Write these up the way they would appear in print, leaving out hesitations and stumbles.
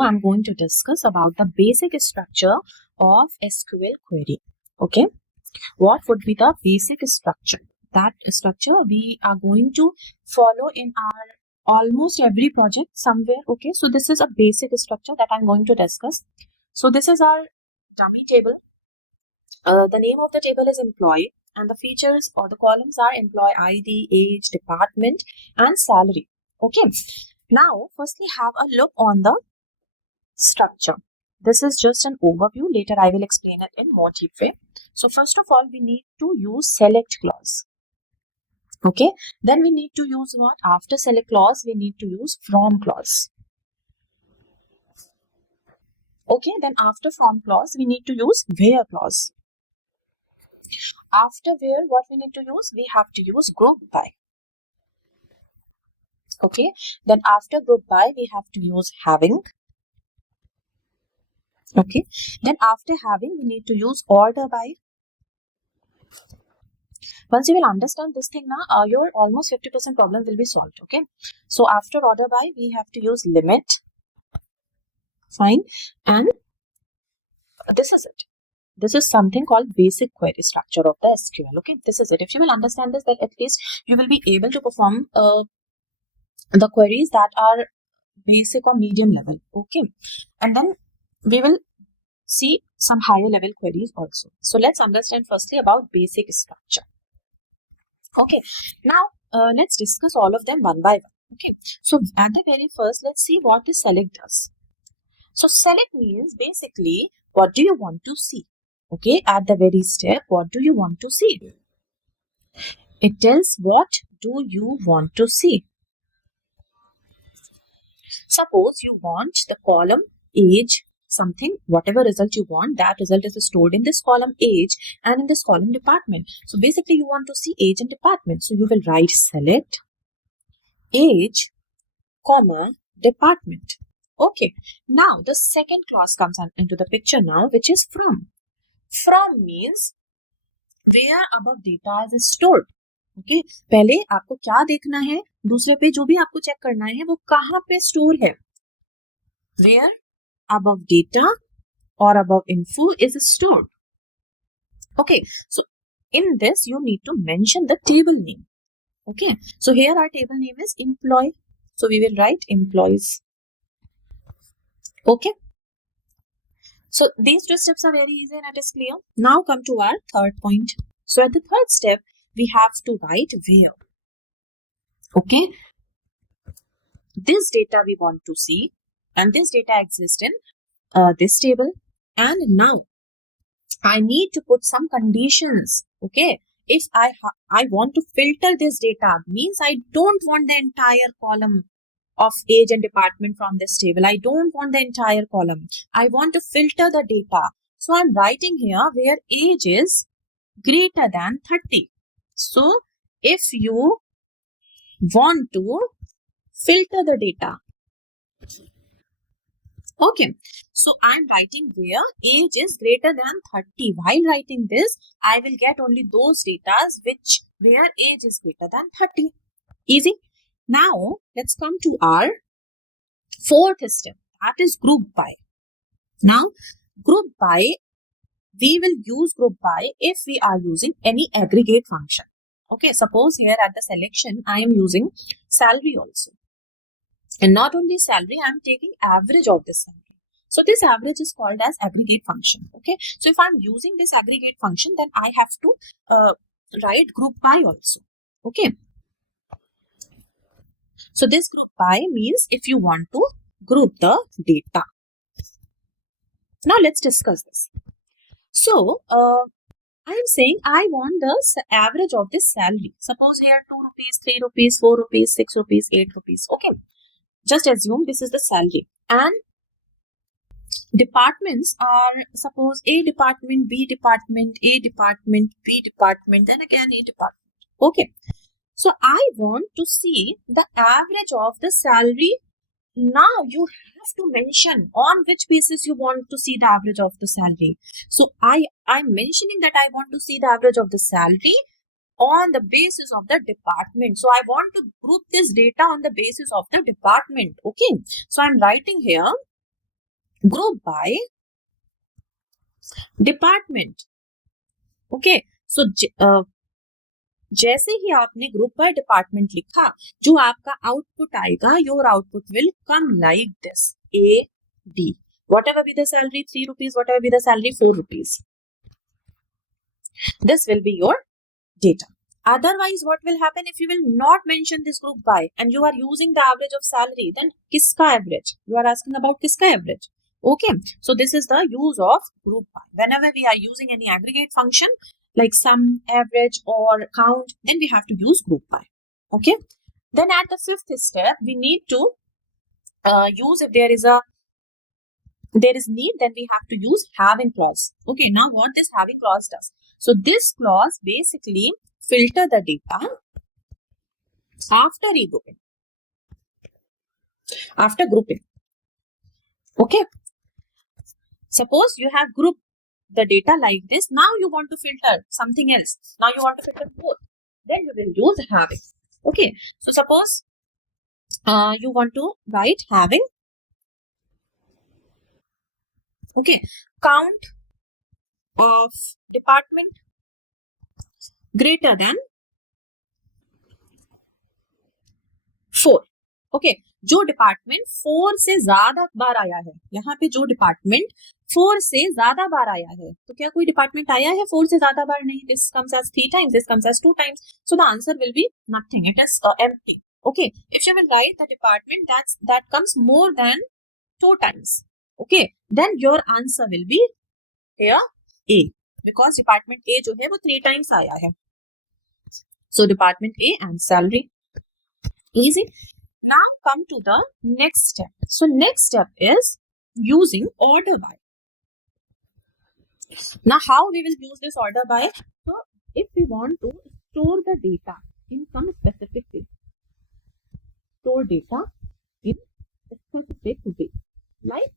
I'm going to discuss about the basic structure of SQL query. Okay, what would be the basic structure? That structure we are going to follow in our almost every project somewhere. Okay, so this is a basic structure that I'm going to discuss. So this is our dummy table. The name of the table is employee, and the features or the columns are employee ID, age, department, and salary. Okay, now firstly have a look on the structure. This is just an overview. Later I will explain it in more deep way. So first of all, we need to use select clause. Okay, then we need to use what? After select clause, we need to use from clause. Okay, then after from clause, we need to use where clause. After where, what we need to use? We have to use group by. Okay, then after group by, we have to use having. Okay, then after having, we need to use order by. Once you will understand this thing now, your almost 50% problem will be solved. Okay, so after order by, we have to use limit. Fine, and this is it. This is something called basic query structure of the SQL. Okay, this is it. If you will understand this, then at least you will be able to perform the queries that are basic or medium level. Okay, and then we will see some higher level queries also. So let's understand firstly about basic structure. Okay, now let's discuss all of them one by one. Okay, so at the very first, let's see what the select does. So select means basically what do you want to see? Okay, at the very step, what do you want to see? It tells what do you want to see. Suppose you want the column age something, whatever result you want, that result is stored in this column age and in this column department. So basically you want to see age and department. So you will write select age, comma, department. Okay, now the second clause comes into the picture now, which is from. From means where above data is stored. Okay, पहले आपको क्या देखना है, दूसरे पे जो भी आपको चेक करना है वो कहाँ पे स्टोर है. Where above data or above info is stored. Okay, so in this you need to mention the table name. Okay, so here our table name is employee. So we will write employees. Okay. So these two steps are very easy and it is clear. Now come to our third point. So at the third step, we have to write where. Okay. This data we want to see, and this data exists in this table. And now I need to put some conditions. Okay. If I want to filter this data, means I don't want the entire column of age and department from this table. I don't want the entire column. I want to filter the data. So I'm writing here where age is greater than 30. So if you want to filter the data. Okay. So I'm writing where age is greater than 30. While writing this, I will get only those data where age is greater than 30. Easy. Now, let's come to our fourth step, that is group by. Now, group by, we will use group by if we are using any aggregate function. Okay, suppose here at the selection, I am using salary also. And not only salary, I am taking average of this salary. So this average is called as aggregate function. Okay, so if I am using this aggregate function, then I have to write group by also. Okay. So this group by means if you want to group the data. Now let's discuss this. So I am saying I want the average of this salary. Suppose here 2 rupees, 3 rupees, 4 rupees, 6 rupees, 8 rupees. Okay. Just assume this is the salary. And departments are suppose A department, B department, A department, B department, then again A department. Okay. So I want to see the average of the salary. Now you have to mention on which basis you want to see the average of the salary. So I'm mentioning that I want to see the average of the salary on the basis of the department. So I want to group this data on the basis of the department. Okay. So I'm writing here group by department. Okay, so जैसे ही आपने group by department लिखा, जो आपका output आएगा, your output will come like this, A, D, whatever be the salary, 3 rupees, whatever be the salary, 4 rupees. This will be your data. Otherwise, what will happen if you will not mention this group by and you are using the average of salary, then kiska average? You are asking about kiska average. Okay, so this is the use of group by. Whenever we are using any aggregate function like sum, average or count, then we have to use group by. Okay, then at the fifth step, we need to use, if there is need, then we have to use having clause. Okay, now what this having clause does? So this clause basically filter the data after regrouping, after grouping. Okay, suppose you have grouped the data like this. Now you want to filter something else. Now you want to filter both. Then you will use having. Okay, so suppose you want to write having. Okay, count of department greater than 4. Okay, जो department 4 से ज्यादा बार आया है, यहाँ पे जो department 4 से ज्यादा बार आया है, तो क्या कोई डिपार्टमेंट आया है 4 से ज्यादा बार? नहीं. This comes as 3 times, this comes as 2 times, so the answer will be nothing. It is empty. Okay, if you will write the department that comes more than 2 times, okay, then your answer will be here A, because department A जो है वो 3 times आया है. So department A and salary. Easy. Now come to the next step. So next step is using order by. Now how we will use this order by? So if we want to store the data in some specific way, store data in a specific way. Like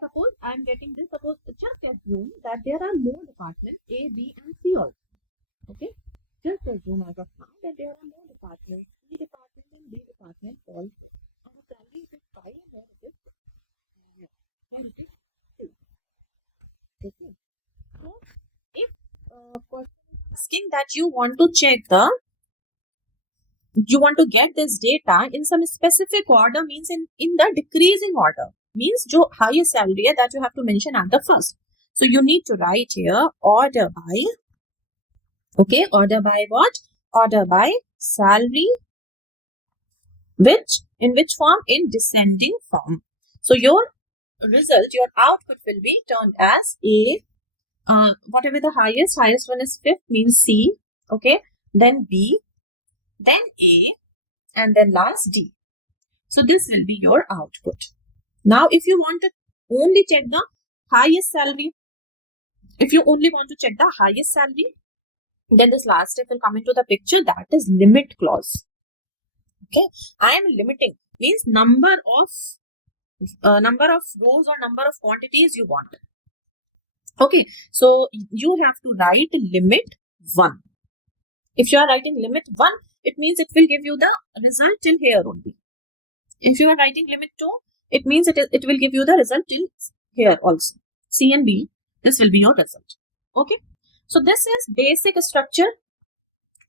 suppose I am getting this, suppose just assume that there are more departments A, B and C also. Okay, just assume as of now that there are more departments, C department and D department also. And the salary is 5 and here it is 2. Okay, so if person is asking that you want to check you want to get this data in some specific order, means in the decreasing order, means जो highest salary है, that you have to mention at the first. So you need to write here order by. Okay, order by what? Order by salary, in which form? In descending form. So your result, your output will be turned as A, whatever the highest one is 5th, means C, okay, then B, then A, and then last D. So this will be your output. Now if you want to only check the highest salary, if you only want to check the highest salary, then this last step will come into the picture, that is limit clause. Okay, I am limiting, means number of rows or number of quantities you want. Okay, so you have to write limit 1. If you are writing limit 1, it means it will give you the result till here only. If you are writing limit 2, it means it will give you the result till here also. C and B, this will be your result. Okay, so this is basic structure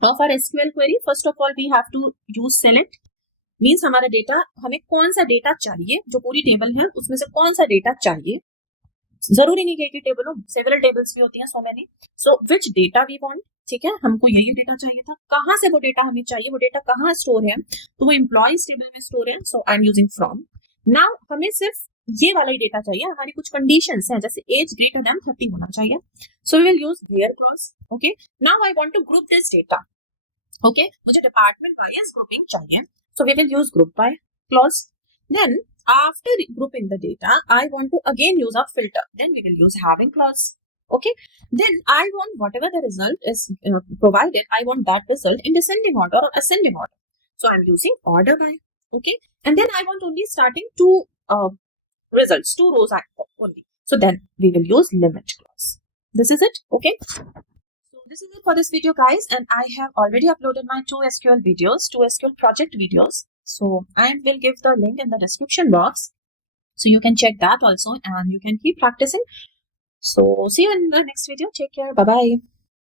of our SQL query. First of all, we have to use select, means हमारा data, हमें कौन सा data चाहिए, जो पूरी table है उसमें से कौन सा डेटा चाहिए. जरूरी नहीं कि एक ही टेबल हो, सेवरल टेबल्स भी होती हैं, so many. So which data we want, ठीक है, हमको यही डेटा चाहिए था. कहाँ से वो डेटा हमें चाहिए, वो डेटा कहाँ स्टोर है, तो वो एम्प्लॉइज टेबल में स्टोर है. So I am using from. Now हमें सिर्फ ये वाला ही डेटा चाहिए. हमारी कुछ कंडीशंस हैं, जैसे एज ग्रेटर देन 30 होना चाहिए. So we will use where clause. Okay, now I want to group this data. Okay, मुझे डिपार्टमेंट वाइज ग्रुपिंग चाहिए. So we will use group by clause. Then after grouping the data, I want to again use a filter. Then we will use having clause. Okay. Then I want whatever the result is provided, I want that result in descending order or ascending order. So I'm using order by. Okay. And then I want only starting 2 results, 2 rows only. So then we will use limit clause. This is it. Okay. This is it for this video, guys, and I have already uploaded my 2 SQL videos, 2 SQL project videos. So I will give the link in the description box. So you can check that also and you can keep practicing. So see you in the next video. Take care. Bye bye.